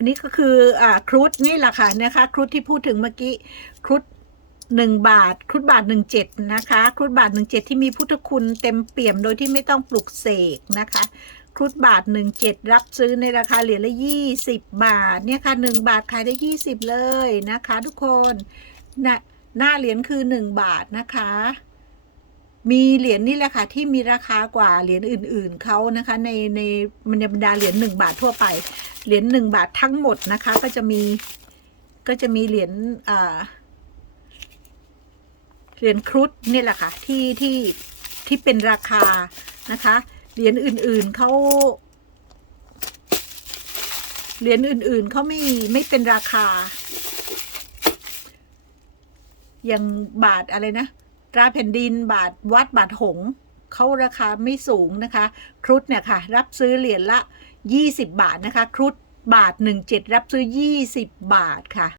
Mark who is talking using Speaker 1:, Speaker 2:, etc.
Speaker 1: อันนี้ก็คืออ่าครุฑนี่แหละค่ะนะคะครุฑที่พูดถึงเมื่อกี้ครุฑหนึ่งบาทครุฑบาทหนึ่งเจ็ดนะคะครุฑบาทหนึ่งเจ็ดที่มีพุทธคุณเต็มเปี่ยมโดยที่ไม่ต้องปลุกเสกนะคะครุฑบาทหนึ่งเจ็ดรับซื้อในราคาเหรียญละยี่สิบบาทเนี่ยค่ะหนึ่งบาทขายได้ยี่สิบเลยนะคะ ทุกคนหน้าหน้าเหรียญคือหนึ่งบาทนะคะ มีเหรียญนี่แหละค่ะที่มีราคากว่าเหรียญอื่น ๆเขานะคะในในมันบรรดาเหรียญหนึ่งบาททั่วไปเหรียญหนึ่งบาททั้งหมดนะคะ ก็จะมีก็จะมีเหรียญอ่าเหรียญครุฑนี่แหละค่ะที่ที่ที่เป็นราคานะคะเหรียญอื่นๆเขาเหรียญอื่นๆเขาไม่ไม่เป็นราคา อย่างบาทอะไรนะ ตราแผ่นดินบาทวัดบาทหงเขาราคาไม่สูงนะคะ ครุฑเนี่ยค่ะ รับซื้อเหรียญละ 20 บาทนะคะ ครุฑบาท 17 รับซื้อ 20 บาทค่ะ